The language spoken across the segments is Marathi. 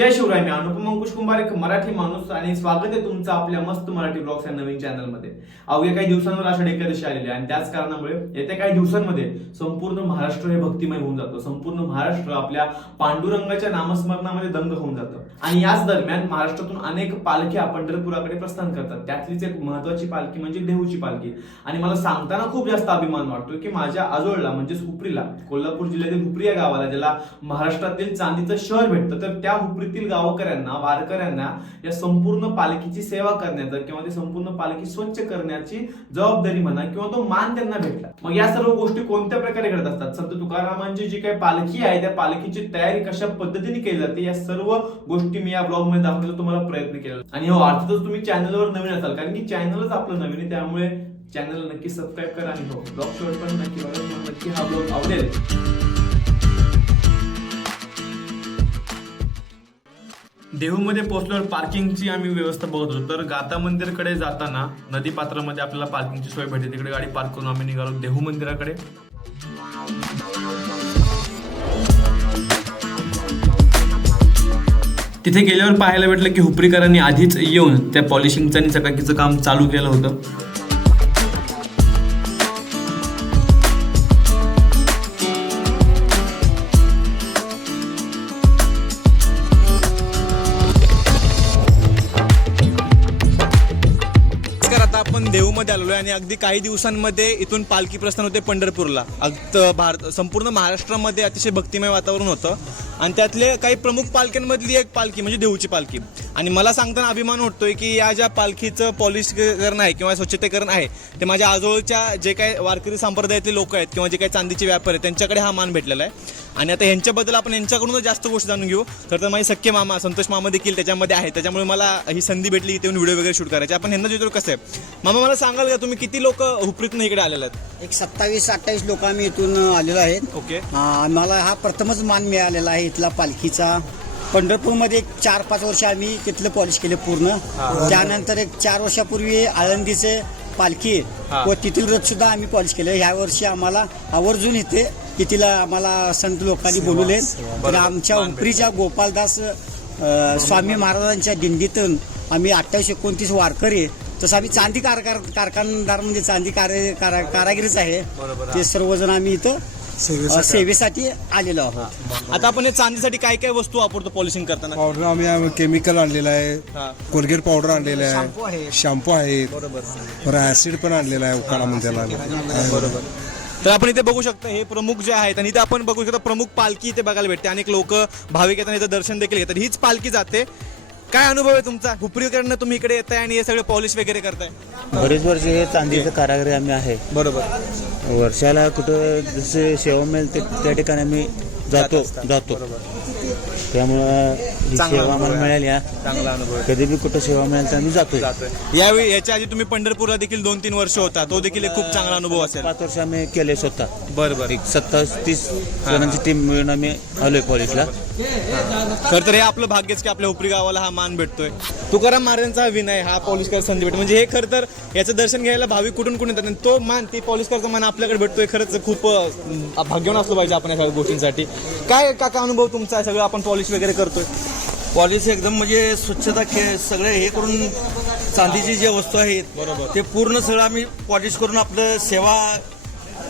जय शिवराय मी अनुपम अंकुश कुंभार एक मराठी माणूस आणि स्वागत आहे तुमचं आपल्या मस्त मराठी ब्लॉग्स या नवीन चॅनलमध्ये अवघ्या काही दिवसांवर आषाढ एकादशी आलेली आहे आणि त्याच कारणामुळे येत्या काही दिवसांमध्ये संपूर्ण महाराष्ट्र हे भक्तिमय होऊन जातं. संपूर्ण महाराष्ट्र आपल्या पांडुरंगाच्या नामस्मरणामध्ये दंग होऊन जातं. आणि याच दरम्यान महाराष्ट्रातून अनेक पालख्या पंढरपुराकडे प्रस्थान करतात. त्यातलीच एक महत्वाची पालखी म्हणजे देहूची पालखी. आणि मला सांगताना खूप जास्त अभिमान वाटतो की माझ्या आजोळला म्हणजे हुपरीला कोल्हापूर जिल्ह्यातील हुपरी या गावाला ज्याला महाराष्ट्रातील चांदीचं शहर भेटतं तर त्या हुपरीतील गावकऱ्यांना वारकऱ्यांना या संपूर्ण पालखीची सेवा करण्याचा किंवा ती संपूर्ण पालखी स्वच्छ करण्याची जबाबदारी म्हणा किंवा तो मान त्यांना भेटला. मग या सर्व गोष्टी कोणत्या प्रकारे घडत असतात? संत तुकारामांची जी काही पालखी आहे त्या पालखीची तयारी कशा पद्धतीने केली जाते? या सर्व गोष्टी मी या ब्लॉगमध्ये दाखवण्याचा तुम्हाला प्रयत्न केला आणि हो अर्थातच तुम्ही चॅनलवर नवीन असाल कारण की चॅनलच आपलं नवीन आहे त्यामुळे चॅनल नक्की सबस्क्राईब करा आणि हो ब्लॉग शेवट पण नक्की बघा नक्की हा ब्लॉग आवडेल. देहूमध्ये पोहोचल्यावर पार्किंगची आम्ही व्यवस्था बघत होतो. तर गाता मंदिरकडे जाताना नदी पात्रामध्ये आपल्याला पार्किंगची सोय भेटते. तिकडे गाडी पार्क करून आम्ही निघालो देहू मंदिराकडे. तिथे गेल्यावर पाहायला भेटलं की हुपरीकरांनी आधीच येऊन त्या पॉलिशिंगचं आणि चकाकीचं काम चालू केलं होतं. देहूमध्ये आलेलो आहे आणि अगदी काही दिवसांमध्ये इथून पालखी प्रस्थान होते पंढरपूरला. अगद भारत संपूर्ण महाराष्ट्रामध्ये अतिशय भक्तिमय वातावरण होतं. आणि त्यातले काही प्रमुख पालख्यांमधली एक पालखी म्हणजे देहूची पालखी. आणि मला सांगताना अभिमान वाटतोय की या ज्या पालखीचं पॉलिशकरण आहे किंवा स्वच्छतेकरण आहे ते माझ्या आजोळच्या जे काही वारकरी संप्रदायातले लोक आहेत किंवा जे काही चांदीचे व्यापार आहेत त्यांच्याकडे हा मान भेटलेला आहे. आणि आता यांच्याबद्दल आपण यांच्याकडूनच जास्त गोष्टी जाणून घेऊ. खरं तर माझे सख्खे मामा संतोष मामा देखील त्याच्यामध्ये आहे त्याच्यामुळे मला ही संधी भेटली इथे येऊन व्हिडिओ वगैरे शूट करायचे. आपण यांना विचारू कसं आहे? मामा मला सांगाल का तुम्ही किती लोक हुपरीतून इकडे आलेले आहेत? एक सत्तावीस अठ्ठावीस लोक आम्ही इथून आलेलो आहेत. ओके. मला हा प्रथमच मान मिळालेला आहे इथला पालखीचा. पंढरपूरमध्ये एक चार पाच वर्ष आम्ही तिथलं पॉलिश केले पूर्ण. त्यानंतर एक चार वर्षापूर्वी आळंदीचे पालखी. व तिथील रथ सुद्धा आम्ही पॉलिश केले ह्या वर्षी आम्हाला आवर्जून इथे तिथीला आम्हाला संत लोकांनी बोलवले तर आमच्या उपरीच्या गोपालदास स्वामी महाराजांच्या दिंडीतून आम्ही अठ्ठावीस एकोणतीस वारकरी तसं आम्ही चांदी कारखार कारखानदार म्हणजे चांदी कार्य कारागिरीच आहे. ते सर्वजण आम्ही इथं सेवेसाठी आलेलो आहोत. आता आपण हे चांदीसाठी काय काय वस्तू वापरतो पॉलिशिंग करताना? पावडर आम्ही केमिकल आणलेलं हा. आहे कोलगेट पावडर आणलेलं शाम्पू आहे. आहे शॅम्पू आहे. बरं ऍसिड पण आणलेला आहे उकाळामध्ये बरोबर. तर आपण इथे बघू शकता हे प्रमुख जे आहेत आणि इथे आपण बघू शकता प्रमुख पालखी इथे बघायला भेटते. अनेक लोक भाविक येताना इथं दर्शन देखील घेतात. हीच पालखी जाते. काय अनुभव आहे तुमचा? हुपरीकडनं तुम्ही इकडे येताय आणि हे सगळे पॉलिश वगैरे करताय. बरेच वर्ष हे चांदीचं कारागिरी आम्ही आहे. बरोबर. वर्षाला कुठं जसे सेवा मिळेल ते त्या ठिकाणी आम्ही जातो जातो त्यामुळं चांगला सेवा अनुभव आहे. मिळाली हा. चांगला अनुभव आहे. कधी बी कुठं सेवा मिळेल तर आम्ही जातोय. यावेळी याच्या आधी तुम्ही पंढरपूरला देखील दोन तीन वर्ष होता. तो देखील एक खूप चांगला अनुभव असेल. पाच वर्ष आम्ही केले स्वतः. बरं बरं. एक सत्तावीस तीस जणांची टीम मिळून आम्ही आलोय कॉलेजला खरं तर हे आपलं भाग्यच की आपल्या उपरी गावाला हा मान भेटतोय. तुकाराम महाराजांचा हा विनय हा पॉलिश करायचा संधी भेटतो. म्हणजे हे खरं तर याचं दर्शन घ्यायला भाविक कुठून कुठून येतात आणि तो मान ती पॉलिश करायचा मान आपल्याकडे भेटतोय. खरंच खूप अं, भाग्यवान असलं पाहिजे आपण या सगळ्या गोष्टींसाठी. काय काका अनुभव तुमचा? आहे सगळं आपण पॉलिश वगैरे करतोय. पॉलिस एकदम म्हणजे स्वच्छता खे सगळे हे करून चांदीची जे वस्तू आहेत बरोबर. ते पूर्ण सगळं आम्ही पॉलिश करून आपलं सेवा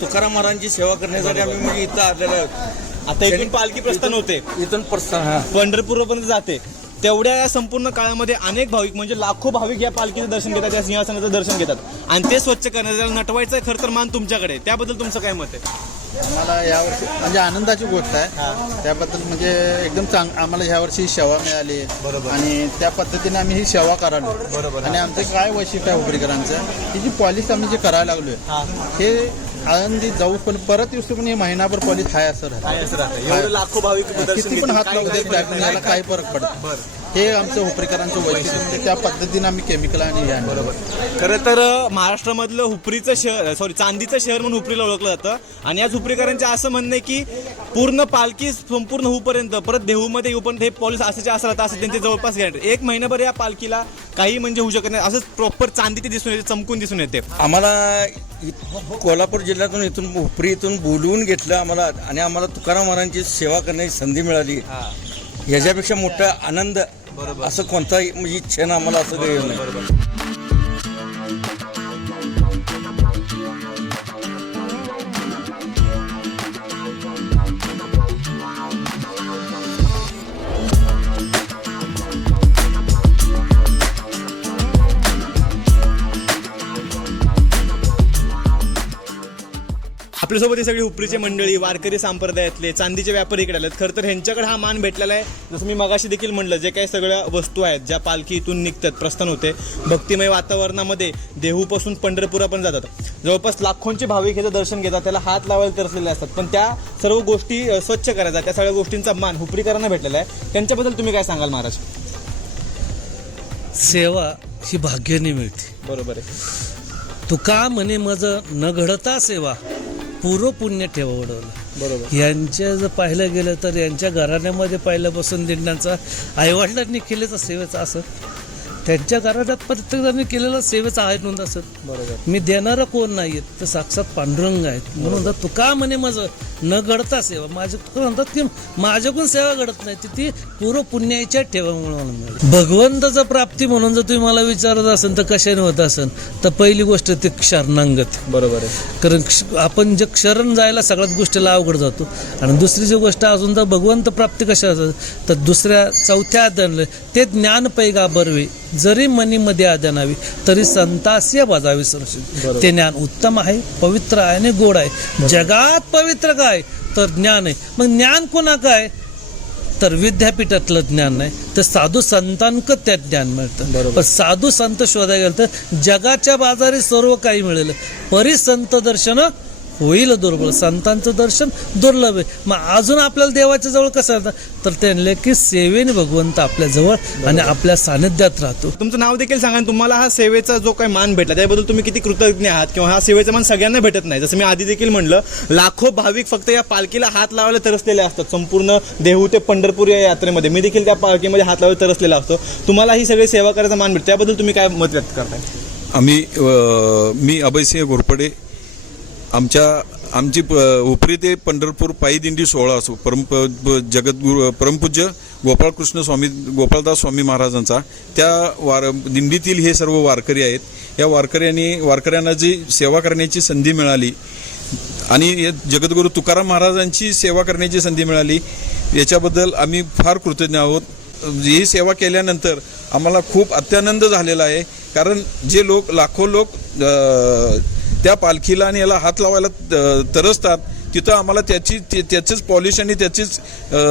तुकाराम महाराजांची सेवा करण्यासाठी आम्ही म्हणजे इथं आलेलो आहोत. आता इथून पालखी प्रस्थान होते. इथून प्रस्थान हा. पंढरपूरपर्यंत जाते. तेवढ्या या संपूर्ण काळामध्ये अनेक भाविक म्हणजे लाखो भाविक या पालखीचं दर्शन घेतात या सिंहासनाचं दर्शन घेतात. आणि ते स्वच्छ करण्याचं नटवायचं खरं तर मान तुमच्याकडे. त्याबद्दल तुमचं काय मत आहे? आम्हाला यावर्षी म्हणजे आनंदाची गोष्ट आहे. त्याबद्दल म्हणजे एकदम चांग आम्हाला ह्या वर्षी सेवा मिळाली. बरोबर. आणि त्या पद्धतीने आम्ही ही सेवा करालो. बरोबर. आणि आमचं काय वैशिष्ट्य आहे हुपरीकरांचं ही जी पॉलिस आम्ही जे करायला लागलोय हे. आळंदी जाऊ पण परत येऊ पण हे महिनाभर पॉलिस हाय असं राहतं. काय एवढे लाखो भाविक किती पण. हात काय- लावू काय फरक. याला काही फरक पडत हे आमचं हुपरीकरांचं वैशिष्ट्य त्या पद्धतीने आम्ही केमिकल आणि हे आणलं. खरं तर अं, महाराष्ट्रामधलं हुपरीचं शहर सॉरी चांदीचं शहर म्हणून हुपरीला ओळखलं जातं. आणि याच हुपरीकरांचे असं म्हणणं आहे की पूर्ण पालखी संपूर्ण होऊपर्यंत परत देहूमध्ये येऊपर्यंत हे पॉलिस असायचे असं राहतं असं त्यांचे जवळपास गॅरंटी एक महिनाभर या पालखीला काही म्हणजे होऊ शकत नाही. असंच प्रॉपर चांदी ते दिसून येते चमकून दिसून येते. आम्हाला इ- कोल्हापूर जिल्ह्यातून इथून हुपरी इथून बोलवून घेतलं आम्हाला आणि आम्हाला तुकाराम महाराजांची सेवा करण्याची संधी मिळाली. याच्यापेक्षा मोठा आनंद असं कोणताही म्हणजे क्षण आम्हाला असं काही नाही आपल्यासोबत ही सगळी उपरीची मंडळी वारकरी संप्रदायातले चांदीचे व्यापारी इकडे आलेत. खरं तर ह्यांच्याकडे हा मान भेटलेला आहे. जसं मी मगाशी देखील म्हणलं जे काही सगळ्या वस्तू आहेत ज्या पालखी इथून निघतात प्रस्थान होते भक्तिमय वातावरणामध्ये देहूपासून पंढरपुरापर्यंत जातात. जवळपास लाखोंचे भाविक ह्याचं दर्शन घेतात त्याला हात लावायला तरसलेले असतात. पण त्या सर्व गोष्टी स्वच्छ करायचा त्या सगळ्या गोष्टींचा मान हुपरीकरांना भेटलेला आहे. त्यांच्याबद्दल तुम्ही काय सांगाल महाराज? सेवा ही भाग्याने मिळते. बरोबर आहे. तुका म्हणे मज न घडता सेवा. पूर्व पुण्य ठेवा उडवलं बरोबर. यांच्या जर पाहिलं गेलं तर यांच्या घराण्यामध्ये पहिल्यापासून दिंड्यांचा आईवडिलांनी केलेचा सेवेचा असं. त्यांच्या घराण्यात प्रत्येकाने केलेला सेवेचा आहे नोंद असत बरोबर. मी देणारं कोण नाही आहेत तर साक्षात पांडुरंग आहेत. म्हणून तर तुका म्हणे माझं न घडता सेवा? तुका म्हणतात की माझ्याकडून सेवा घडत नाही ती ती पूर्व पुण्याच्या ठेवामुळे मिळाली भगवंताचं प्राप्ती म्हणून जर तुम्ही मला विचारत असेल तर कशाने होत असेल? तर पहिली गोष्ट ते क्षरणांगत. बरोबर आहे. कारण क्ष- आपण जे क्षरण जायला सगळ्यात गोष्टीला अवघड जातो. आणि दुसरी जी गोष्ट अजून तर भगवंत प्राप्ती कशा असतात तर दुसऱ्या चौथ्या अध्यायाला ते ज्ञान पैगा बरवे जरी मनीमध्ये आद्यानावी तरी संतास्य बाजावी संरक्षित ते ज्ञान उत्तम आहे पवित्र आहे आणि गोड आहे. जगात पवित्र काय? तर ज्ञान आहे. मग ज्ञान कोणा काय तर विद्यापीठातलं ज्ञान नाही तर साधू संतांक त्यात ज्ञान मिळतं. पण साधू संत शोधायला गेलं तर जगाच्या बाजारी सर्व काही मिळेल. परिसंत दर्शन होईल दुर्बळ संतांचं दर्शन दुर्लभ आहे. मग अजून आपल्याला देवाच्या जवळ कसं राहतं? तर त्यांना की सेवेने भगवंत आपल्या जवळ आणि आपल्या सानिध्यात राहतो. तुमचं नाव देखील सांगा तुम्हाला हा सेवेचा जो काही मान भेटला त्याबद्दल तुम्ही किती कृतज्ञ आहात किंवा हा सेवेचा मान सगळ्यांना भेटत नाही? जसं मी आधी देखील म्हणलं लाखो भाविक फक्त या पालखीला हात लावायला तरसलेले असतात. संपूर्ण देहू ते पंढरपूर या यात्रेमध्ये मी देखील त्या पालखीमध्ये हात लावायला तरसलेला असतो. तुम्हाला ही सगळी सेवा करायचा मान भेटतो. त्याबद्दल तुम्ही काय मत व्यक्त करताय? आम्ही मी अभयसिंह घोरपडे आमच्या आमची प- उपरी ते पंढरपूर पायी दिंडी सोहळा असो परम प- जगद्गुरु परमपूज्य गोपाळकृष्ण स्वामी गोपाळदास स्वामी महाराजांचा त्या वार दिंडीतील हे सर्व वारकरी आहेत. या वारकऱ्यांनी वारकऱ्यांना जी सेवा करण्याची संधी मिळाली आणि जगद्गुरू तुकाराम महाराजांची सेवा करण्याची संधी मिळाली याच्याबद्दल आम्ही फार कृतज्ञ आहोत. ही सेवा केल्यानंतर आम्हाला खूप अत्यानंद झालेला आहे कारण जे लोक लाखो लोक त्या पालखीला आणि याला हात लावायला तरसतात. तिथं आम्हाला त्याची ते- पॉलिश आणि त्याचीच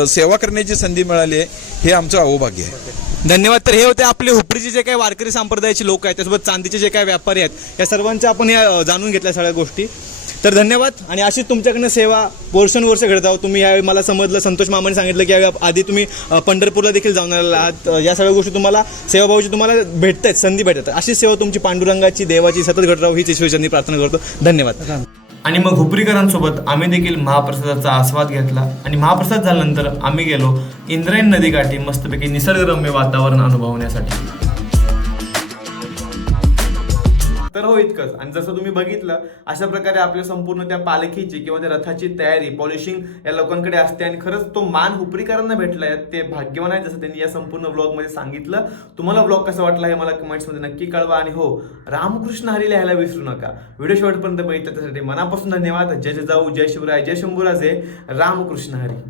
सेवा करण्याची संधी मिळाली आहे. हे आमचं अहोभाग्य आहे. धन्यवाद. तर हे होते आपले हुपरीचे जे काही वारकरी संप्रदायाचे लोक आहेत त्यासोबत चांदीचे जे काही व्यापारी आहेत या सर्वांच्या आपण या जाणून घेतल्या सगळ्या गोष्टी. तर धन्यवाद. आणि अशीच तुमच्याकडनं सेवा वर्षानुवर्ष घडत आहोत. तुम्ही यावेळी मला समजलं संतोष मामाने सांगितलं की यावेळी आधी तुम्ही पंढरपूरला देखील जाऊन आलेला आहात या सगळ्या गोष्टी तुम्हाला सेवाभावाची तुम्हाला भेटत आहेत संधी भेटतात. अशी सेवा तुमची पांडुरंगाची देवाची सतत घडत राहू हीच ईश्वरचरणी प्रार्थना करतो. धन्यवाद. आणि मग हुपरीकरांसोबत आम्ही देखील महाप्रसादाचा आस्वाद घेतला. आणि महाप्रसाद झाल्यानंतर आम्ही गेलो इंद्रायण नदीकाठी मस्तपैकी निसर्गरम्य वातावरण अनुभवण्यासाठी. तर हो इतकंच. आणि जसं तुम्ही बघितलं अशा प्रकारे आपल्या संपूर्ण त्या पालखीची किंवा त्या रथाची तयारी पॉलिशिंग या लोकांकडे असते आणि खरंच तो मान हुपरीकरांना भेटलाय ते भाग्यवान आहे जसं त्यांनी या संपूर्ण ब्लॉगमध्ये सांगितलं. तुम्हाला ब्लॉग कसा वाटला हे मला कमेंट्समध्ये नक्की कळवा आणि हो रामकृष्ण हरी लिहायला विसरू नका. व्हिडिओ शेवटपर्यंत बघितलं त्यासाठी मनापासून धन्यवाद. जय जय जाऊ जय शिवराय जय शंभूराजे. रामकृष्ण हरी.